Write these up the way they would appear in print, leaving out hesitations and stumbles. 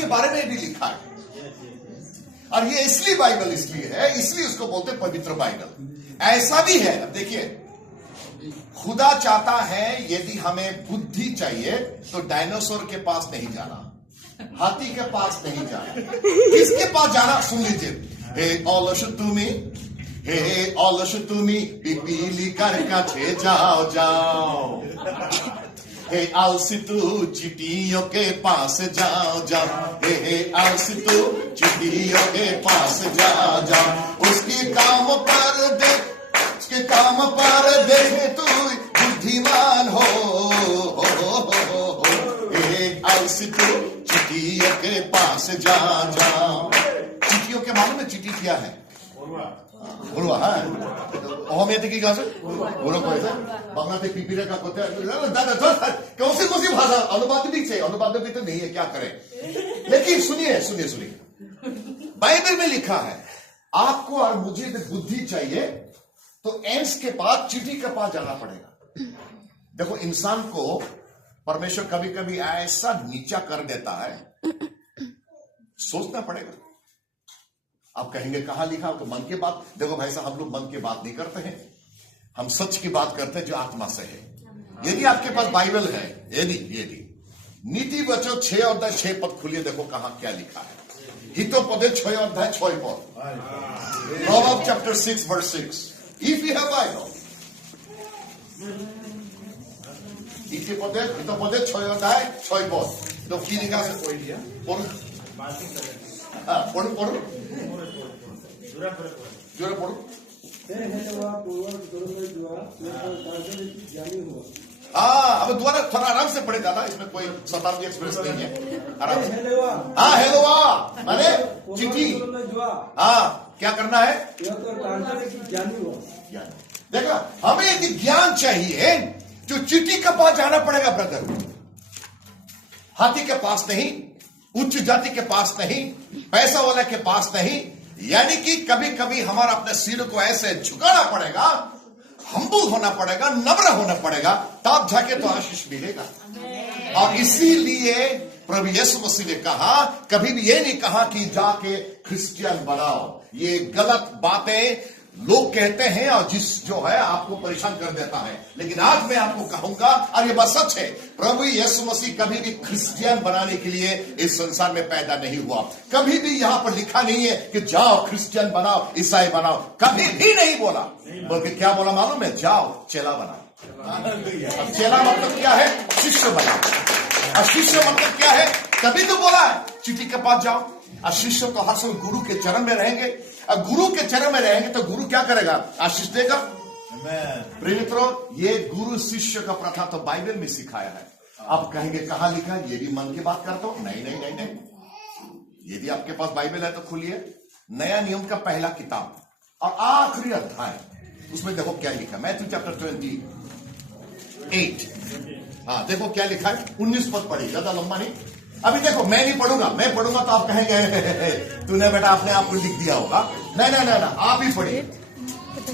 के बारे में भी लिखा है। और ये इसलिए बाइबल इसलिए है, इसलिए उसको बोलते हैं पवित्र बाइबल। ऐसा भी है, अब देखिए, खुदा चाहता है यदि हमें बुद्धि चाहिए तो डायनासोर के पास नहीं जाना, हाथी के पास नहीं जाना, किसके पास जाना? सुन लीजिए, हे ऑलश तुमी पिपीली कर काछे जाओ जाओ, हे आलसी तू चिटियों के पास जाओ जाओ, हे आलसी तू चिटियों के पास जाओ जाओ, उसके काम पर देखे तू बुद्धिमान हो, हे आलसी तू चिटियों के पास जाओ जाओ। चिटियों के मालूम में चिटी क्या है? बोलवा, हाँ, होमियोपैथी की गाছে बोलो कोई से बांग्लाते पीपीरे का कोते दादा कौन सी भाषा अनुवाद भी चाहिए, अनुवाद भी तो नहीं है, क्या करें। लेकिन सुनिए, बाइबल में लिखा है आपको और मुझे बुद्धि चाहिए तो एंस के पास, चिटी के पास जाना पड़ेगा। देखो, इंसान को परमेश्वर कभी कभी ऐसा नीचा कर देता है, सोचना पड़ेगा। आप कहेंगे कहां लिखा? तो मन की बात। देखो भाई साहब, हम लोग मन की बात नहीं करते हैं, हम सच की बात करते हैं जो आत्मा से है। यदि आपके पास बाइबल है, यदि नीति वचन 6 अध्याय 6 पद खुलिए, देखो कहां क्या लिखा है। हितोपदे 6 अध्याय 6 पद, Proverbs chapter 6 verse 6, if you have Bible। हितोपदे 6 अध्याय 6 पद, तो কি লিখা আছে? পড়ুন, পড়ুন, জোরে পড়ুন। हाँ, अब दोबारा थोड़ा आराम से पढ़े दादा, इसमें कोई शताब्दी एक्सप्रेस नहीं है, आराम से। हाँ, हेलोवा माने चिट्ठी। हाँ, क्या करना है? देखो, हमें यदि ज्ञान चाहिए तो चिट्ठी के पास जाना पड़ेगा ब्रदर, हाथी के पास नहीं, उच्च जाति के पास नहीं, पैसा वाले के पास नहीं। यानी कि कभी कभी हमारा अपने सिर को ऐसे झुकाना पड़ेगा, हम्बल होना पड़ेगा, नम्र होना पड़ेगा, तब जाके तो आशीष मिलेगा। और इसीलिए प्रभु यीशु मसीह ने कहा, कभी भी ये नहीं कहा कि जाके क्रिश्चियन बनाओ। ये गलत बातें लोग कहते हैं और जो है आपको परेशान कर देता है। लेकिन आज मैं आपको कहूंगा, और ये बात सच है, प्रभु यीशु मसीह कभी भी क्रिश्चियन बनाने के लिए इस संसार में पैदा नहीं हुआ। कभी भी यहां पर लिखा नहीं है कि जाओ क्रिश्चियन बनाओ, ईसाई बनाओ, कभी भी नहीं बोला। बल्कि क्या बोला मालूम है? जाओ चेला बनाओ। अब चेला मतलब क्या है? शिष्य बनाओ। और शिष्य मतलब क्या है? तभी तो बोला है चिट्ठी के पास जाओ। और शिष्य तो हर समय गुरु के चरण में रहेंगे, और गुरु के चरण में रहेंगे तो गुरु क्या करेगा? आशीष देगा। प्रिय मित्रों, ये गुरु शिष्य का प्रथा तो बाइबल में सिखाया है। आप कहेंगे कहां लिखा है? ये भी मन की बात करता हूं? नहीं। यदि आपके पास बाइबल है तो खोलिए, नया नियम का पहला किताब और आखिरी अध्याय, उसमें देखो क्या लिखा है। Matthew chapter 28। हाँ, देखो क्या लिखा है। 19 पद पढ़िए, ज्यादा लंबा नहीं। अभी देखो, मैं नहीं पढ़ूंगा, मैं पढ़ूंगा तो आप कहेंगे तूने बेटा अपने आप को लिख दिया होगा। नहीं, आप ही पढ़िए।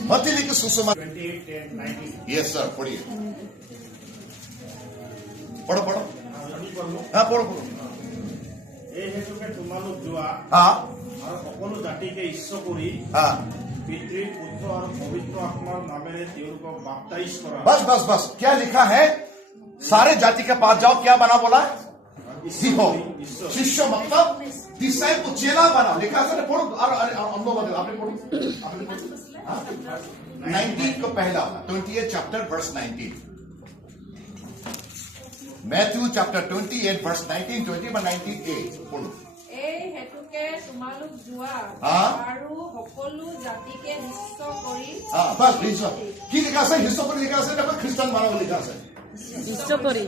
मत्ती लिखे सुसमाचार। यस सर, पढ़िए, पढ़ो। हाँ, पढ़ो। এই হেতুকে তোমালোক যোৱা আৰু সকলো জাতিকে ঈশ্বৰ কৰি পিতৃ পুত্ৰ আৰু পবিত্ৰ আত্মাৰ নামেৰে তেওঁলোকক বাপ্তাইজ কৰা। बस क्या लिखा है? सारे जाति के पास जाओ, क्या बना बोला? शिष्य मतलब डिसाइपल, चेला बना। लिखा है, पढ़ो। आपने पढ़ो 19 को पहला 28 chapter verse 19। Matthew chapter 28 verse 19, 20 বা 98 পড়ুন। এই হেতুকে তোমালোক যোৱা আৰু সকলো জাতিকে শিষ্য কৰি। বাস, শিষ্য কি লিখা আছে? শিষ্য কৰি লিখা আছে, দেখো খ্রিস্টান বানাও লিখা আছে। शिष्य करी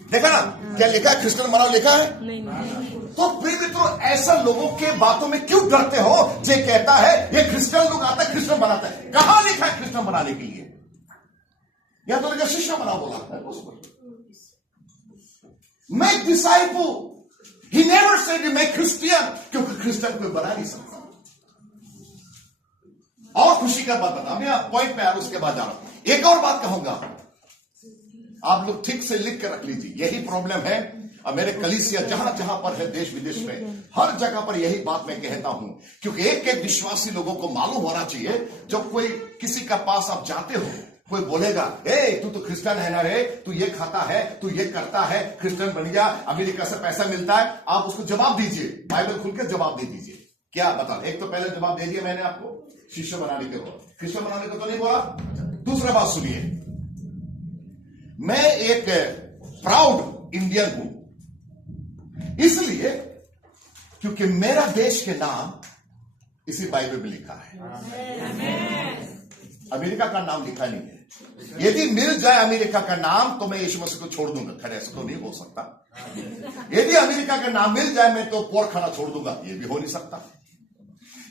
देखा ना क्या लिखा है? क्रिश्चियन बनाओ लिखा है। नहीं। तो प्रिय मित्रों, ऐसा लोगों के बातों में क्यों डरते हो? जो कहता है ये क्रिश्चियन लोग आता है क्रिश्चियन बनाता है। कहां लिखा है क्रिश्चियन बनाने के लिए? या तो लिखा शिष्य बनाओ बोला है उसको। Make disciple. He never said you make Christian, क्योंकि क्रिश्चियन कोई बना नहीं सकता। और खुशी का बात बता, मैं पॉइंट पे आ रहा, उसके बाद जा रहा हूं। एक और बात कहूंगा, आप लोग ठीक से लिख कर रख लीजिए। यही प्रॉब्लम है और मेरे कलीसिया जहां जहां पर है देश विदेश में, हर जगह पर यही बात मैं कहता हूं, क्योंकि एक एक विश्वासी लोगों को मालूम होना चाहिए, जब कोई किसी का पास आप जाते हो, कोई बोलेगा तू तो क्रिश्चियन है ना रे, तू ये खाता है, तू ये करता है, क्रिश्चियन बन गया, अमेरिका से पैसा मिलता है, आप उसको जवाब दीजिए, बाइबल खुल के जवाब दे दीजिए। क्या बता, एक तो पहले जवाब दे दिया मैंने आपको, शिष्य बनाने के बाद, क्रिश्चियन बनाने को तो नहीं बोला। दूसरा बात सुनिए, मैं एक प्राउड इंडियन हूं, इसलिए क्योंकि मेरा देश के नाम इसी बाइबल में लिखा है, अमेरिका का नाम लिखा नहीं है। यदि मिल जाए अमेरिका का नाम तो मैं यीशु मसीह को छोड़ दूंगा, खैर ऐसा तो नहीं हो सकता। यदि अमेरिका का नाम मिल जाए मैं तो पोर्क खाना छोड़ दूंगा, ये भी हो नहीं सकता।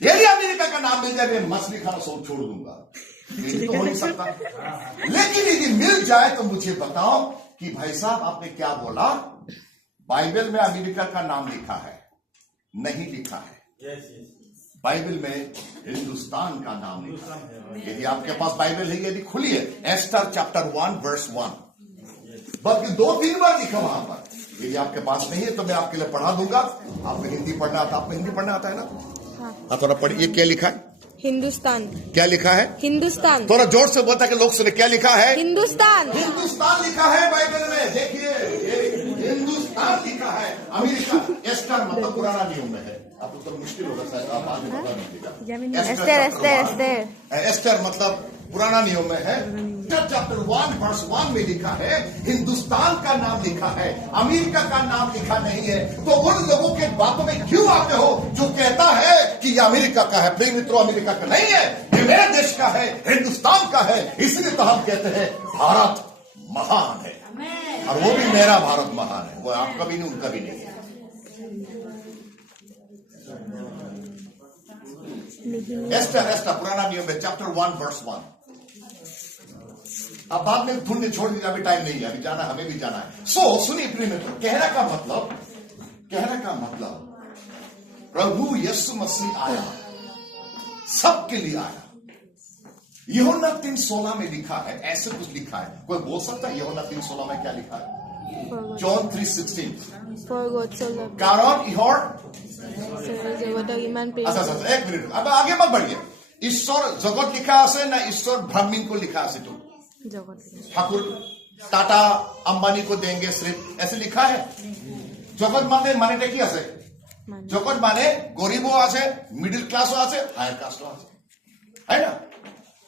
यदि अमेरिका का नाम मिल जाए मैं मछली खाना छोड़ दूंगा, ये भी तो हो नहीं सकता। लेकिन यदि मिल जाए तो मुझे बताओ कि भाई साहब आपने क्या बोला, बाइबल में अमेरिका का नाम लिखा है? नहीं लिखा है। बाइबल में हिंदुस्तान का नाम लिखा है। यदि आपके पास बाइबल है, यदि खुलिए एस्टर चैप्टर 1 वर्स 1, बल्कि 2-3 बार लिखा वहां पर। यदि आपके पास नहीं है तो मैं आपके लिए पढ़ा दूंगा। आपको हिंदी पढ़ना आता, आपको हिंदी पढ़ना आता है ना? हाँ, थोड़ा पढ़िए, क्या लिखा है? हिंदुस्तान। क्या लिखा है? हिंदुस्तान। थोड़ा जोर से बोलता कि लोग सुने, क्या लिखा है? हिंदुस्तान। हिंदुस्तान लिखा है बाइबल में, देखिए हिंदुस्तान लिखा है। अमेरिका एस्टर मतलब पुराना नियम में है, आपको तो मुश्किल होगा शायद, आप आगे पता नहीं। एस्टर मतलब पुराना नियम में है। चैप्टर 1 वर्स 1 में लिखा है, हिंदुस्तान का नाम लिखा है, अमेरिका का नाम लिखा नहीं है। तो उन लोगों के बातों में क्यों आते हो जो कहता है कि ये अमेरिका का है? प्रिय मित्रों, अमेरिका का नहीं है, ये मेरे देश का है, हिंदुस्तान का है। इसलिए तो हम कहते हैं भारत महान है, और वो भी मेरा भारत महान है, वो आपका भी नहीं, उनका भी नहीं है। एस्टर पुराना नियम है, चैप्टर 1 वर्स 1। अब बाद में ढूंढने छोड़ दीजिए, अभी टाइम नहीं है, अभी जाना, हमें भी जाना है। सुनिए प्रिय मित्र, कहने का मतलब प्रभु यीशु मसीह आया, सबके लिए आया। यूहन्ना 3:16 में लिखा है, ऐसे कुछ लिखा है, कोई बोल सकता है यूहन्ना 3:16 में क्या लिखा है? John 3:16। कारण अच्छा, एक मिनट, अब आगे मत बढ़िए। ईश्वर जगत लिखा আছে ना ईश्वर ब्राह्मण को लिखा আছে? तो ठाकुर टाटा अंबानी को देंगे सिर्फ, ऐसे लिखा है? जगत माने কি আছে? जगत माने गरीबों আছে, मिडिल क्लासो আছে, हायर कास्टो আছে, है ना?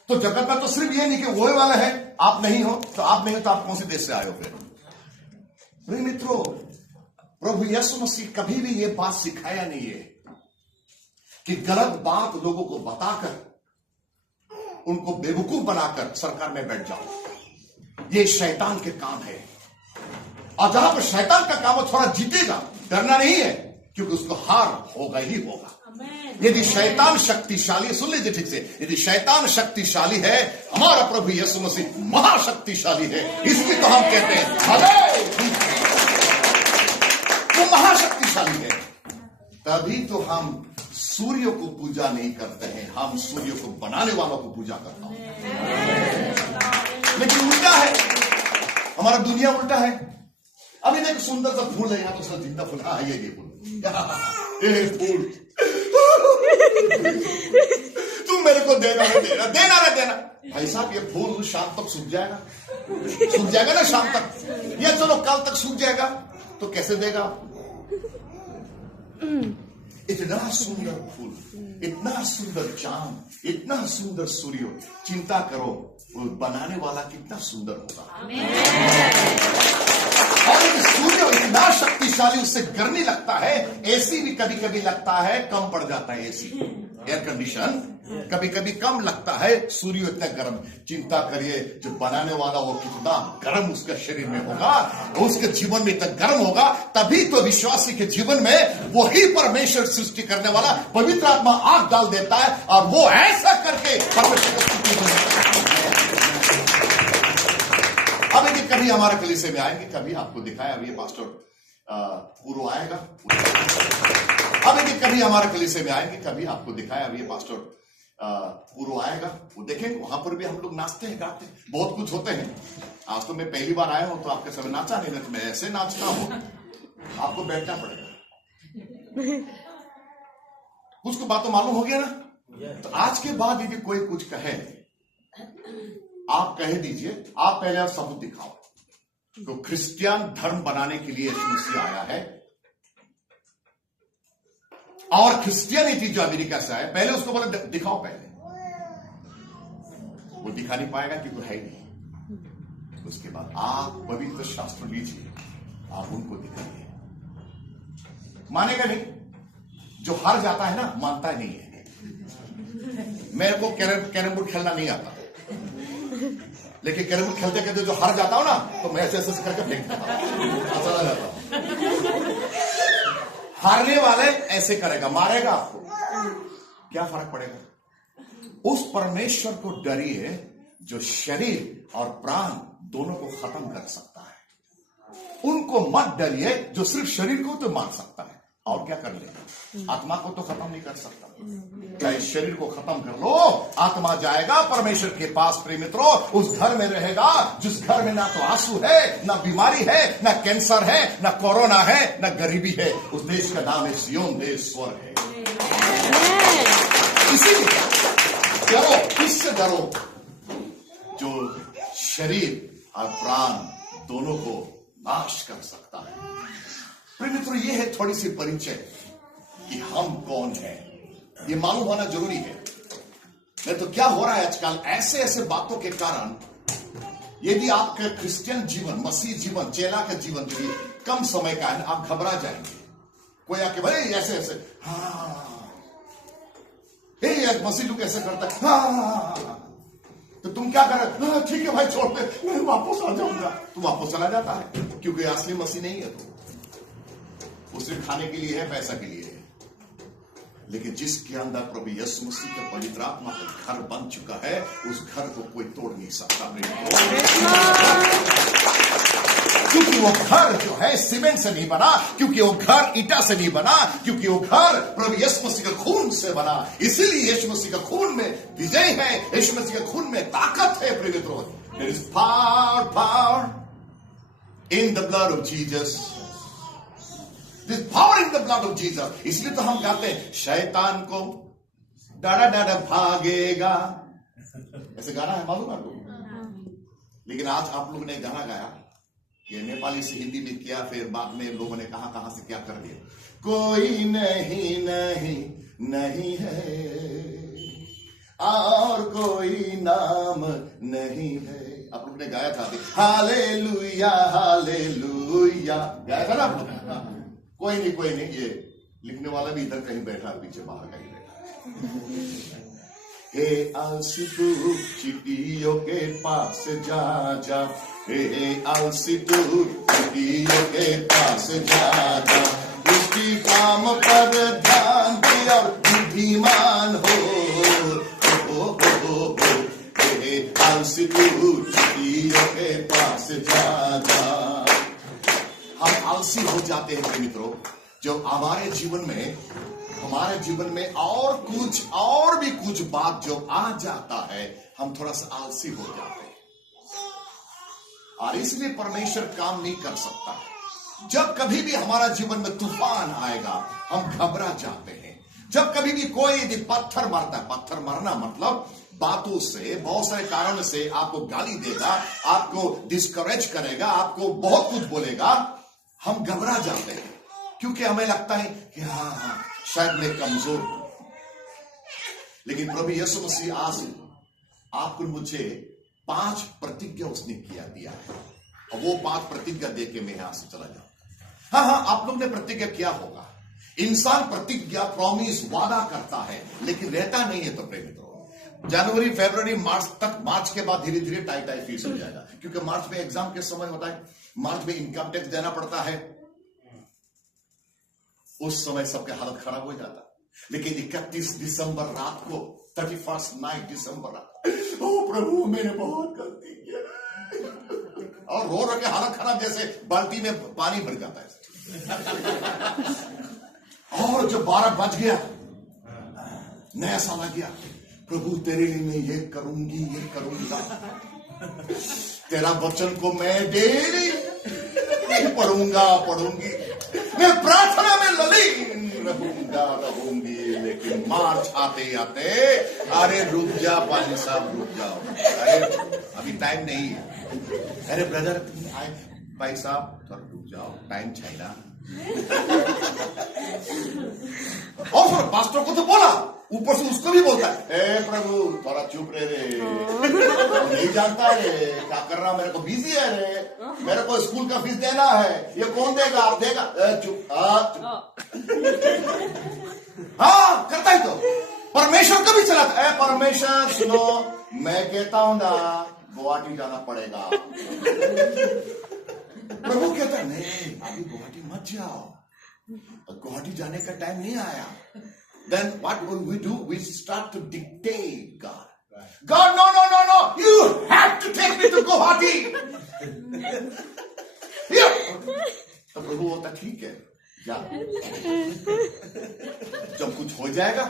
तो जगत में तो सिर्फ ये नहीं कि वो वाला है, आप नहीं हो तो आप नहीं हो, तो आप कौन से देश से आए हो फिर? प्रिय मित्रों, प्रभु यीशु मसीह कभी भी ये बात सिखाया नहीं है कि गलत बात लोगों को बताकर उनको बेवकूफ बनाकर सरकार में बैठ जाओ। ये शैतान के काम है, और जहां पर शैतान का काम हो, थोड़ा जीतेगा, डरना नहीं है, क्योंकि उसको हार होगा ही होगा। यदि शैतान शक्तिशाली, सुन लीजिए ठीक से, यदि शैतान शक्तिशाली है, हमारा प्रभु यीशु मसीह महाशक्तिशाली है। इसलिए तो हम कहते हैं वो महाशक्तिशाली है। तभी तो हम सूर्य को पूजा नहीं करते हैं, हम सूर्य को बनाने वालों को पूजा करता हूं। लेकिन उल्टा है, हमारा दुनिया उल्टा है। अभी देखो, सुंदर सा फूल है, यहाँ तो उसका जिंदा फूल, हाँ ये फूल, ये फूल तुम मेरे को देना ना देना। भाई साहब, ये फूल शाम तक सूख जाएगा ना शाम तक, या चलो कल तक सूख जाएगा, तो कैसे देगा? इतना सुंदर फूल, इतना सुंदर चांद, इतना सुंदर सूर्य, चिंता करो वो बनाने वाला कितना सुंदर होगा। और सूर्य इतना शक्तिशाली, उससे गर्मी लगता है। एसी भी कभी कभी लगता है कम पड़ जाता है, एसी एयर कंडीशन कभी कभी कम लगता है, सूर्य इतना गर्म। चिंता करिए, जो बनाने वाला वो कितना गर्म उसके शरीर में होगा, उसके जीवन में इतना गर्म होगा। तभी तो विश्वासी के जीवन में वही परमेश्वर सृष्टि करने वाला पवित्र आत्मा आग डाल देता है, और वो ऐसा करके परमेश्वर अब यदि कभी हमारे कलीसिया में आएंगे, कभी आपको दिखाया, अब ये पास्टर पूर्व आएगा। अब यदि कभी हमारे कलीसिया में आएंगे, कभी आपको दिखाया, अब ये पास्टर पूर्व आएगा, वो देखेंगे, वहां पर भी हम लोग नाचते हैं, गाते हैं, बहुत कुछ होते हैं। आज तो मैं पहली बार आया हूं, तो आपके सब नाचा नहीं, मैं ऐसे नाचता हूं। आपको बैठना पड़ेगा। कुछ को बात तो मालूम हो गया ना। तो आज के बाद यदि कोई कुछ कहे, आप कह दीजिए, आप पहले सबूत दिखाओ। तो क्रिश्चियन धर्म बनाने के लिए यीशु मसीह आया है, और क्रिश्चियनिटी जो अमेरिका से आया, पहले उसको बोले दिखाओ। पहले वो दिखा नहीं पाएगा क्योंकि है ही नहीं। उसके बाद आप पवित्र शास्त्र लीजिए, आप उनको दिखाइए। मानेगा नहीं। जो हार जाता है ना, मानता नहीं है। मेरे को कैरम बोर्ड खेलना नहीं आता, लेकिन कैरम बोर्ड खेलते खेलते जो हार जाता हूं ना, तो मैं ऐसे ऐसे करके फेंक देता हूं, चला जाता हूं। हारने वाले ऐसे करेगा, मारेगा आपको, क्या फर्क पड़ेगा? उस परमेश्वर को डरिए जो शरीर और प्राण दोनों को खत्म कर सकता है। उनको मत डरिए जो सिर्फ शरीर को तो मार सकता है, और क्या कर लेगा? आत्मा को तो खत्म नहीं कर सकता। चाहे शरीर को खत्म कर लो, आत्मा जाएगा परमेश्वर के पास। प्रिय मित्रों, उस घर में रहेगा जिस घर में ना तो आंसू है, ना बीमारी है, ना कैंसर है, ना कोरोना है, ना गरीबी है। उस देश का नाम है सियोन देश, स्वर्ग है। इसीलिए डरो, किससे डरो? जो शरीर और प्राण दोनों को नाश कर सकता है। प्रिय मित्रों, ये है थोड़ी सी परिचय कि हम कौन हैं। ये मालूम होना जरूरी है। नहीं तो क्या हो रहा है आजकल, ऐसे ऐसे बातों के कारण यदि आपका क्रिश्चियन जीवन, मसीह जीवन, चेला का जीवन यदि कम समय का है, आप घबरा जाएंगे। कोई आके भाई ऐसे ऐसे, हाँ मसीह लोग कैसे करता है, हाँ, तो तुम क्या कर रहे? हाँ, ठीक है भाई, छोड़ दे, मैं वापस आ जाऊंगा। तो वापस चला जाता है, क्योंकि असली मसीह नहीं है। वो सिर्फ खाने के लिए है, पैसा के लिए है। लेकिन जिसके अंदर प्रभु यीशु मसीह का पवित्र आत्मा का घर बन चुका है, उस घर को कोई तोड़ नहीं सकता। क्योंकि वो घर जो है सीमेंट से नहीं बना, क्योंकि वो घर ईटा से नहीं बना, क्योंकि वो घर प्रभु यीशु मसीह के खून से बना। इसीलिए यीशु मसीह का खून में विजय है, यीशु मसीह के खून में ताकत है। प्रिय मित्रों, there is power in the blood of Jesus. This power in the blood of Jesus. इसलिए तो हम कहते हैं शैतान को डाड़ा डाड़ा भागेगा, ऐसे गाना है, मालूम है आपको? लेकिन आज आप लोगों ने गाना गाया, ये नेपाली से हिंदी में किया, फिर बाद में लोगों ने कहां से क्या कर दिया। कोई नहीं नहीं नहीं है और कोई नाम नहीं है। आप लोगों ने गाया था, हालेलुया हालेलुया, गाया था ना आप लोग? कोई नहीं, ये लिखने वाला भी इधर कहीं बैठा, पीछे बाहर कहीं बैठा। हे आलसी तू चिट्ठियों के पास जा, हे आलसी तू चिट्ठियों के पास जा, उसकी काम पर ध्यान दे और बुद्धिमान हो। हे आलसी तू चिट्ठियों के पास जा। हम आलसी हो जाते हैं मित्रों, जो हमारे जीवन में और भी कुछ बात जो आ जाता है, हम थोड़ा सा आलसी हो जाते हैं, और इसलिए परमेश्वर काम नहीं कर सकता। जब कभी भी हमारा जीवन में तूफान आएगा, हम घबरा जाते हैं। जब कभी भी कोई यदि पत्थर मारता है, पत्थर मारना मतलब बातों से, बहुत सारे कारणों से आपको गाली देगा, आपको डिस्करेज करेगा, आपको बहुत कुछ बोलेगा, हम घबरा जाते हैं, क्योंकि हमें लगता है कि हाँ शायद मैं कमजोर हूं। लेकिन प्रभु यीशु मसीह आज आपको मुझे 5 प्रतिज्ञा उसने दिया है, और वो 5 प्रतिज्ञा दे के मैं यहां से चला जाऊं। हाँ, आप लोग ने प्रतिज्ञा किया होगा। इंसान प्रतिज्ञा, प्रॉमिस, वादा करता है, लेकिन रहता नहीं है। तो प्रेम मित्रों, जनवरी, फरवरी, मार्च के बाद धीरे धीरे टाइट फीस हो जाएगा, क्योंकि मार्च में एग्जाम के समय होता है, मार्च में इनकम टैक्स देना पड़ता है, उस समय सबके हालत खराब हो जाता। लेकिन 31 दिसंबर रात को, 31st नाइट दिसंबर रात, ओ प्रभु मैंने बहुत गलती किया, और रो के हालत खराब, जैसे बाल्टी में पानी भर जाता है। और जब 12 बज गया, नया साल आ गया, प्रभु तेरे लिए मैं ये करूंगी, ये करूंगा, तेरा वचन को मैं डेली पढ़ूंगी, मैं प्रार्थना में ललीन रहूंगी, लेकिन मार्च आते आते अरे रुक जा पानी साहब रुक जाओ, अरे अभी टाइम नहीं है, अरे ब्रदर भाई साहब थोड़ा रुक जाओ, टाइम चाहिए ना। और फिर पास्टर को तो बोला, ऊपर से उसको भी बोलता है, ए प्रभु थोड़ा चुप रहे रे, नहीं जानता रे क्या कर रहा, मेरे को बिजी है रे, मेरे को स्कूल का फीस देना है, ये कौन देगा, आप देगा, चुप हाँ करता है। तो परमेश्वर कभी चलाता है, परमेश्वर सुनो मैं कहता हूं ना गुवाहाटी जाना पड़ेगा, प्रभु कहता है नहीं अभी गुवाहाटी मत जाओ, गुवाहाटी जाने का टाइम नहीं आया। Then what will we do? We start to dictate God. God, no. You have to take me to Guwahati. तो प्रभु होता ठीक है जा, जब कुछ हो जाएगा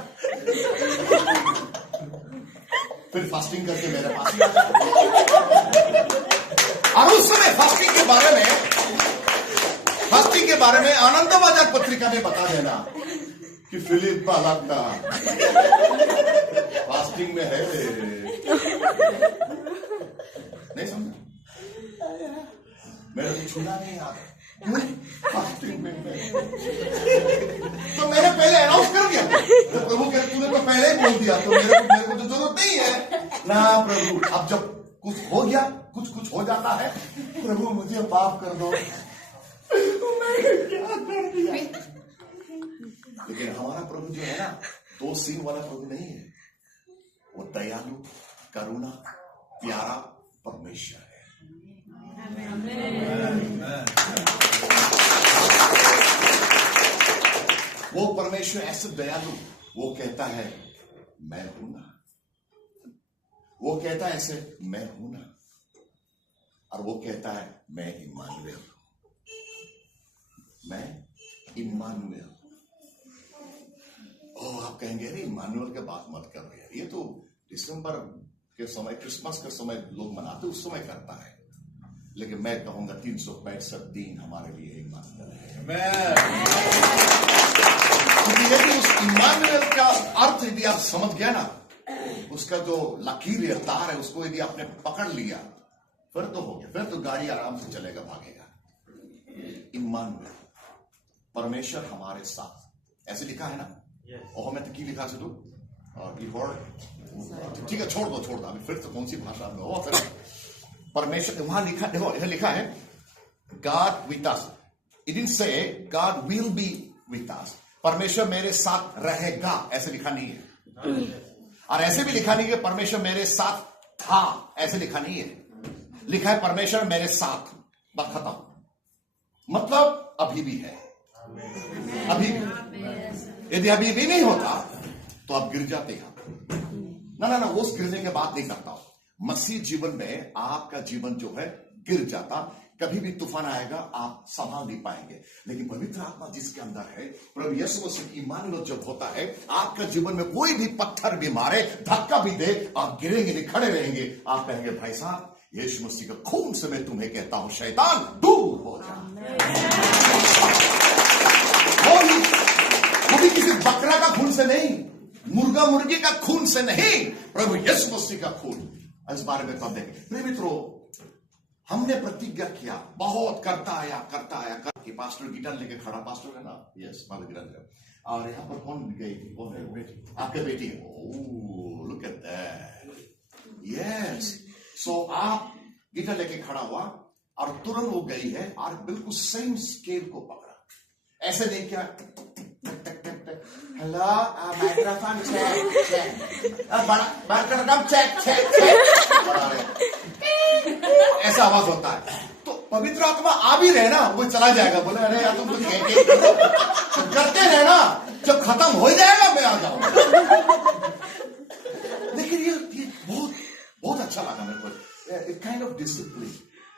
फिर फास्टिंग करके मेरे पास ही आ जाओ। और उस समय फास्टिंग के बारे में आनंदबाजार पत्रिका में बता देना कि फिलिप लगता फास्टिंग में है, नहीं समझा, मेरे को छूना नहीं आता फास्टिंग में तो मैंने पहले अनाउंस कर दिया, तो प्रभु कह तूने तो पहले ही बोल दिया, तो मेरे को तो जरूरत नहीं है ना प्रभु। अब जब कुछ हो गया, कुछ हो जाता है, प्रभु मुझे माफ कर दो, क्या कर दिया। लेकिन हमारा प्रभु जो है ना, दो सींग वाला प्रभु नहीं है, वो दयालु करुणा प्यारा परमेश्वर है। वो परमेश्वर ऐसे दयालु, वो कहता है मैं हूं ना, वो कहता है ऐसे मैं हूं ना, और वो कहता है मैं इम्मानुएल, मैं इम्मानुएल। आप कहेंगे अरे इम्मानुएल के बात मत कर रहे हैं, ये तो दिसंबर के समय क्रिसमस के समय लोग मनाते उस समय करता है, लेकिन मैं कहूंगा 365 दिन हमारे लिए इम्मानुएल है। क्योंकि यदि उस इम्मानुएल का अर्थ यदि आप समझ गए ना, उसका जो लकीर है तार है, उसको यदि आपने पकड़ लिया फिर तो हो गया, फिर तो गाड़ी आराम से चलेगा भागेगा। इम्मानुएल परमेश्वर हमारे साथ, ऐसे लिखा है ना, और मैं तो की लिखा से तू ठीक है छोड़ दो अभी फिर तो कौन सी भाषा में हो, फिर परमेश्वर वहां लिखा, देखो यह लिखा है God with us, it didn't say God will be with us, परमेश्वर मेरे साथ रहेगा ऐसे लिखा नहीं है, और ऐसे भी लिखा नहीं है परमेश्वर मेरे साथ था, ऐसे लिखा नहीं है, लिखा है परमेश्वर मेरे साथ, बात खत्म, मतलब अभी भी है, अभी भी। यदि अभी भी नहीं होता तो आप गिर जाते हैं ना, उस गिरने के बात नहीं करता हूं। मसीह जीवन में आपका जीवन जो है गिर जाता, कभी भी तूफान आएगा आप संभाल नहीं पाएंगे, लेकिन पवित्र आत्मा जिसके अंदर है, प्रभु यीशु मसीह इम्मानुएल जब होता है, आपका जीवन में कोई भी पत्थर भी मारे, धक्का भी दे, आप गिरेंगे नहीं, खड़े रहेंगे, आप कहेंगे भाई साहब यीशु मसीह के खून से मैं तुम्हें कहता हूं शैतान दूर हो जा। वो भी किसी बकरा का खून से नहीं, मुर्गा मुर्गी का खून से नहीं, प्रभु यीशु मसीह का खून। इस बारे में कब देखें मेरे मित्रों, हमने प्रतिज्ञा किया, बहुत करता आया कि पास्टर गिटार लेके खड़ा, पास्टर है ना, यस फादर गिटार, और यहाँ पर कौन गई, कौन है बेटी, आपके बेटी, oh look at that, yes. So आप गिटार लेके खड़ा हुआ और तुरंत वो गई है और बिल्कुल सेम स्केल को पकड़ा, ऐसे नहीं क्या हेलो माइक्रोफोन चेक ऐसा आवाज होता है, तो पवित्र आत्मा आ भी रहे ना, वो चला जाएगा, बोले अरे यार तुम कुछ करते रहे ना, जब खत्म हो जाएगा मैं आ जाऊंगा। लेकिन ये बहुत अच्छा लगा मेरे को, काइंड ऑफ डिसिप्लिन,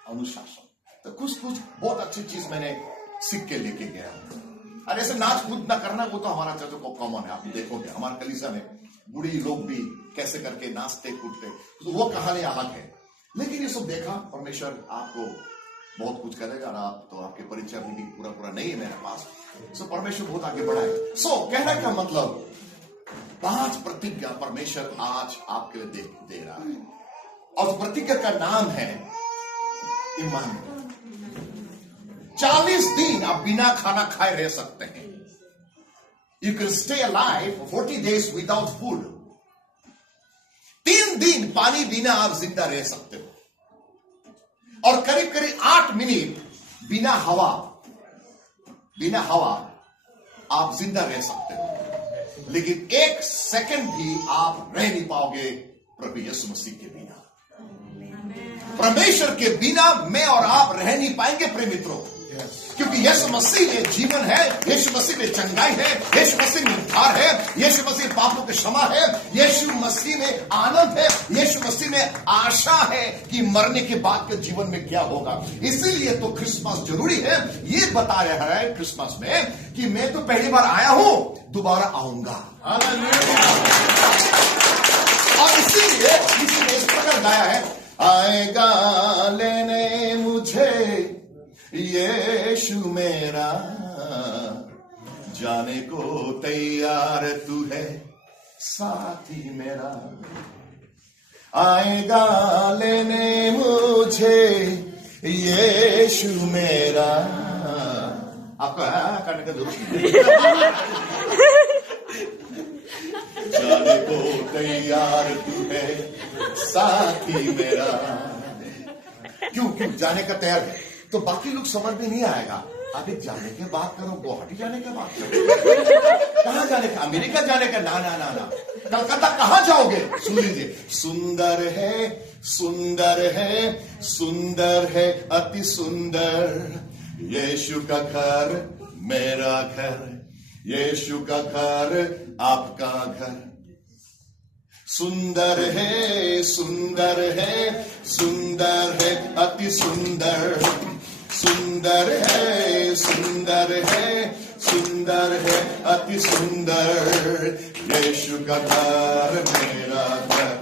अनुशासन, तो कुछ बहुत अच्छी चीज मैंने सीख के लेके गया। और ऐसे नाच कूद ना करना, वो तो हमारा चर्च को कॉमन है, आप देखोगे हमारे कलीसिया में बूढ़ी लोग भी कैसे करके नाचते कूदते, तो वो कहानी अलग है। लेकिन ये सब देखा, परमेश्वर आपको बहुत कुछ करेगा ना, तो आपके परिचय अभी भी पूरा नहीं है मेरे पास। सो परमेश्वर बहुत आगे बढ़ाए। सो कहने का मतलब 5 प्रतिज्ञा परमेश्वर आज आपके लिए दे रहा है, और प्रतिज्ञा का नाम है ईमान। 40 दिन आप बिना खाना खाए रह सकते हैं। You can stay alive for 40 days without food. 3 दिन पानी बिना आप जिंदा रह सकते हो, और करीब 8 मिनट बिना हवा आप जिंदा रह सकते हो। लेकिन 1 सेकंड भी आप रह नहीं पाओगे प्रभु यीशु मसीह के बिना। परमेश्वर के बिना मैं और आप रह नहीं पाएंगे प्रिय मित्रों, क्योंकि यीशु मसीह में जीवन है, यीशु मसीह में चंगाई है, यीशु मसीह में उद्धार है, यीशु मसीह में पापों की क्षमा है, यीशु मसीह में आनंद है, यीशु मसीह में आशा है कि मरने के बाद के जीवन में क्या होगा। इसीलिए तो क्रिसमस जरूरी है। ये बता रहा है क्रिसमस में कि मैं तो पहली बार आया हूं, दोबारा आऊंगा। और इसीलिए किसी ने इस प्रकार गाया है, आएगा लेने मुझे यीशु मेरा, जाने को तैयार तू है साथी मेरा। आएगा लेने मुझे यीशु मेरा। आपका करने का जरूरत नहीं, जाने को तैयार तू है साथी मेरा। क्यों जाने का तैयार है? तो बाकी लोग समझ में नहीं आएगा। अभी जाने की बात करो, गुवाहाटी जाने की बात करो, कहां जाने का? अमेरिका जाने का? ना। कलकत्ता कहां जाओगे? सुन लीजिए, सुंदर है, सुंदर है, सुंदर है, अति सुंदर यीशु का घर, मेरा घर, यीशु का घर, आपका घर। सुंदर है, सुंदर है, सुंदर है, अति सुंदर, सुंदर है, सुंदर है, सुंदर है, अति सुंदर यीशु का घर, मेरा घर,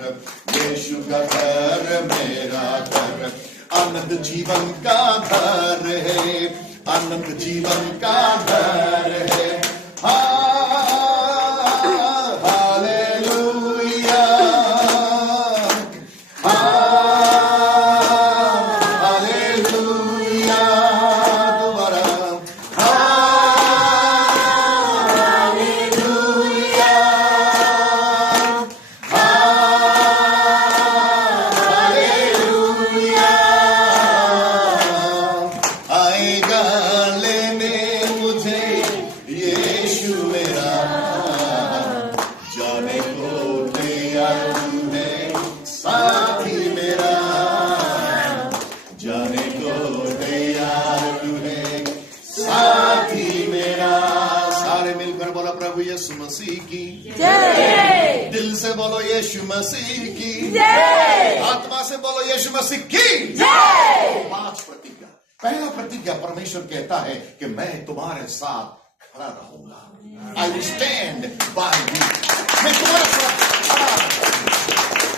यीशु का घर, मेरा घर। आनंद जीवन का घर है, आनंद जीवन का घर है। दिल से बोलो यीशु मसीह की जय, आत्मा से बोलो यीशु मसीह की जय। 5 प्रतिज्ञा। पहला प्रतिज्ञा परमेश्वर कहता है कि मैं तुम्हारे साथ खड़ा रहूंगा। I will stand by you. मैं तुम्हारे साथ खड़ा रहूंगा।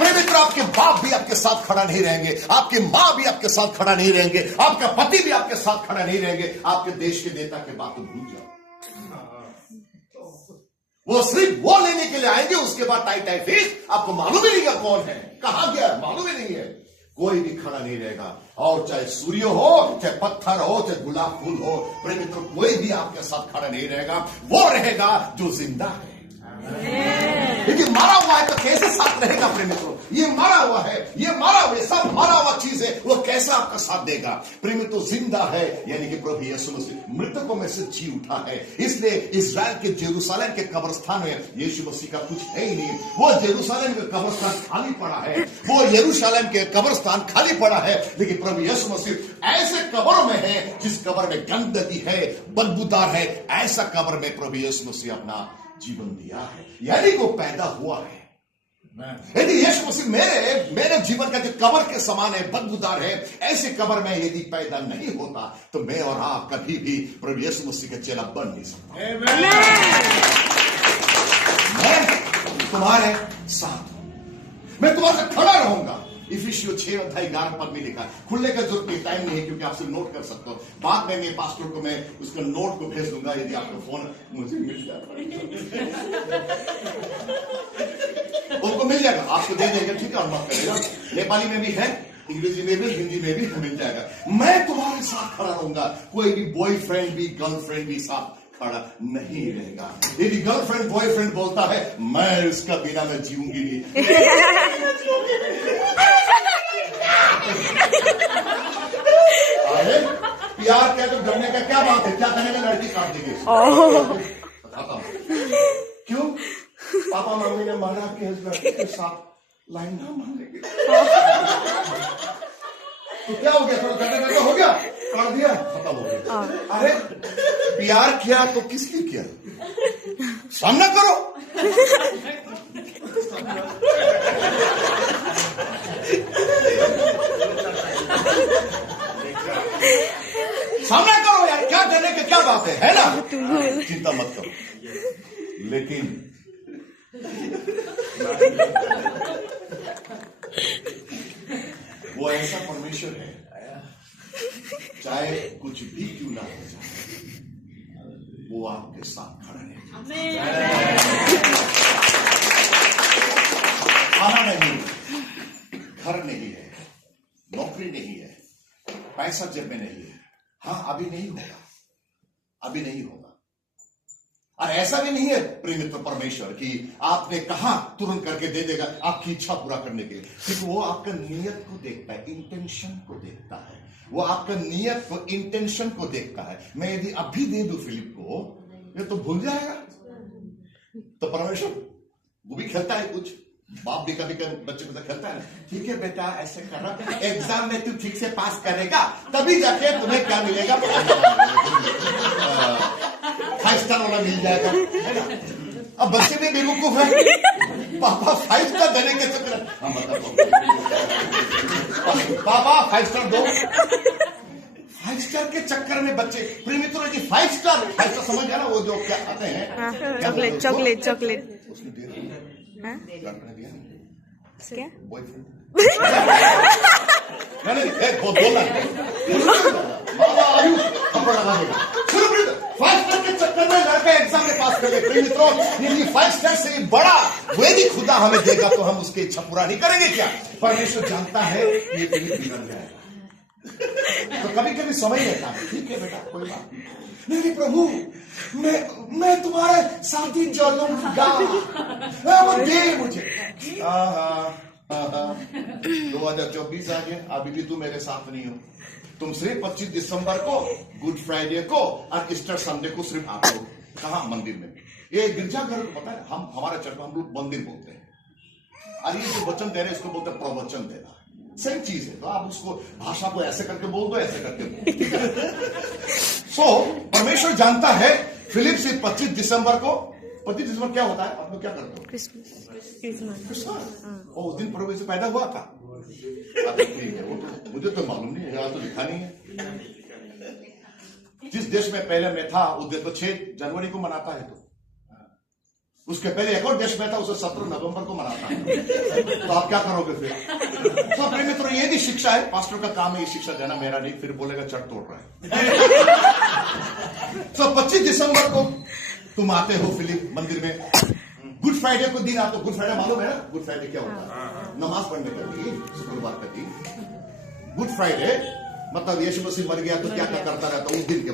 मेरे मित्र, आपके बाप भी आपके साथ खड़ा नहीं रहेंगे, आपकी माँ भी आपके साथ खड़ा नहीं रहेंगे, आपका पति भी आपके साथ खड़ा नहीं रहेंगे। आपके देश के नेता के बात भूल जाओ, वो सिर्फ वो लेने के लिए आएंगे, उसके बाद टाई फीस आपको मालूम ही नहीं है कौन है, कहां गया, मालूम ही नहीं है। कोई भी खड़ा नहीं रहेगा, और चाहे सूर्य हो, चाहे पत्थर हो, चाहे गुलाब फूल हो, प्रिय मित्र, कोई भी आपके साथ खड़ा नहीं रहेगा। वो रहेगा जो जिंदा है। लेकिन मारा हुआ है तो कैसे साथ रहेगा प्रिय मित्रों? ये मारा हुआ है, ये मारा हुआ, सब मारा हुआ चीज है, वो कैसा आपका साथ देगा? प्रिय मित्रों, जिंदा है, यानी कि प्रभु यीशु मसीह मृतकों में से जी उठा है। इसलिए इजराइल के जेरूशलेम के कब्रिस्तान में यीशु मसीह का कुछ है ही नहीं। वो जेरूशलेम के कब्रिस्तान खाली पड़ा है, वो यरूशलेम के कब्रिस्तान खाली पड़ा है। लेकिन प्रभु यीशु मसीह ऐसे कब्र में है जिस कब्र में गंदगी है, बदबूदार है, ऐसा कब्र में प्रभु यीशु मसीह अपना जीवन दिया है, यानी वो पैदा हुआ है। यदि यीशु मसीह मेरे जीवन का जो कब्र के समान है, बदबूदार है, ऐसे कब्र में यदि पैदा नहीं होता तो मैं और आप कभी भी प्रभु यीशु मसीह का चेला बन नहीं सकता। मैं तुम्हारे साथ, मैं तुम्हारे साथ खड़ा रहूंगा। इफिसियों 6:11 में लिखा है। खुलने का जरूरत नहीं, टाइम नहीं है, क्योंकि आप सिर्फ नोट कर सकते हो। बाद में मैं पास्टर को मैं उसका नोट को भेज दूंगा, यदि आपका फोन मुझे मिल जाता उनको मिल जाएगा, आपको दे देंगे, ठीक है, और मत करेगा। नेपाली में भी है, अंग्रेजी में भी, हिंदी में भी मिल जाएगा। मैं तुम्हारे साथ खड़ा रहूंगा, कोई भी बॉयफ्रेंड भी गर्लफ्रेंड भी साथ खड़ा नहीं रहेगा। यदि गर्लफ्रेंड बॉयफ्रेंड बोलता है मैं उसका बिना मैं जीऊंगी नहीं, अरे प्यार क्या तो डरने का क्या बात है, क्या करने का, लड़की काट देगी। बताता हूं क्यों। पापा मम्मी ने माना कि इस लड़के के साथ लाइन ना मांगेंगे, तो क्या हो गया, थोड़ा करने हो गया, काट दिया, खत्म हो गया। अरे प्यार किया तो किस लिए किया, सामना करो। सामना करो यार, क्या करने की क्या बात है ना। चिंता मत करो, लेकिन वो ऐसा परमेश्वर है, चाहे कुछ भी क्यों ना हो जाए, वो आपके साथ खड़ा है। खाना नहीं, घर नहीं है, नौकरी नहीं है, पैसा जेब में नहीं है, हाँ अभी नहीं होगा, अभी नहीं होगा। और ऐसा भी नहीं है प्रिय मित्र परमेश्वर कि आपने कहा तुरंत करके दे देगा आपकी इच्छा पूरा करने के लिए, क्योंकि वो आपका नियत को देखता है, इंटेंशन को देखता है। वो आपका नियत को, इंटेंशन को देखता है। मैं यदि अभी दे दूं फिलिप को, ये तो भूल जाएगा। तो परमेश्वर वो भी खेलता है, कुछ बाप भी कभी कभी बच्चे को खेलता है, ठीक है बेटा ऐसे करना, एग्जाम में तू ठीक से पास करेगा तभी जाके तुम्हें क्या मिलेगा, 5 स्टार वाला मिल जाएगा, है ना। अब बच्चे भी बेवकूफ है, पापा 5 स्टार देने के चक्कर, हाँ बताओ पापा 5 स्टार दो, 5 स्टार के चक्कर में बच्चे, प्रिय मित्रों जी 5 स्टार समझ गया ना, वो जो क्या आते हैं चॉकलेट चॉकलेट चॉकलेट उसने दिया, क्या बॉयफ्रेंड नहीं बोलना थप्पड़ लगा देगा। 5 स्टार के चक्कर में लड़का एग्जाम में पास कर ले। प्रिय मित्रों, यदि 5 स्टार से बड़ा यदि खुदा हमें देगा तो हम उसकी इच्छा पूरा नहीं करेंगे क्या। परमेश्वर जानता है ये फिलिप बिगड़ जाएगा, तो कभी कभी समझ लेता है, ठीक है बेटा कोई बात नहीं, प्रभु मैं तुम्हारे साथ ही चलूंगा, वो दे मुझे। 2024 आ गया, अभी भी तुम मेरे साथ नहीं हो। तुम सिर्फ 25 दिसंबर को, गुड फ्राइडे को और ईस्टर संडे को सिर्फ आते हो। कहाँ? मंदिर में। ये गिरजाघर को पता है, हम हमारा चर्च में हम लोग मंदिर बोलते हैं, और ये जो वचन दे रहे हैं इसको बोलते हैं प्रवचन देना, सेम चीज है। तो आप उसको भाषा को ऐसे करके बोल दो, ऐसे करके बोल। परमेश्वर जानता है फिलिप से 25 दिसंबर को, 25 दिसंबर क्या होता है, आप लोग क्या करते हो? क्रिसमस। और उस दिन प्रभु यीशु पैदा हुआ था। ठीक है, वो तो मुझे तो मालूम नहीं है, यहाँ तो लिखा नहीं है। जिस देश में पहले मैं था उस देश को 6 जनवरी को मनाता है, तो उसके पहले एक और देश में था, उसे 17 नवंबर को मनाता है। तो आप क्या करोगे फिर? तो प्रिय मित्रों, ये भी शिक्षा है, पास्टर का काम है ये शिक्षा देना, मेरा नहीं। फिर बोलेगा चट तोड़ रहा है। तो 25 दिसंबर को तुम आते हो फिलिप मंदिर में, गुड फ्राइडे को दिन आपको, गुड फ्राइडे मालूम है ना, गुड फ्राइडे क्या होता है? नमाज पढ़ने का दिन, शुक्रवार का दिन। गुड फ्राइडे मतलब यीशु मसीह मर गया तो क्या क्या करता रहता उस दिन के